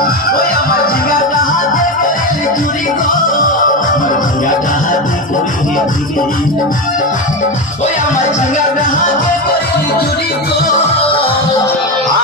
আমার আমার ওই আমার ঝিঙ্গাটা হাতে করলি চুরি গো আমার ঝিঙ্গাটা হাতে করলি চুরি আরে আই করিলি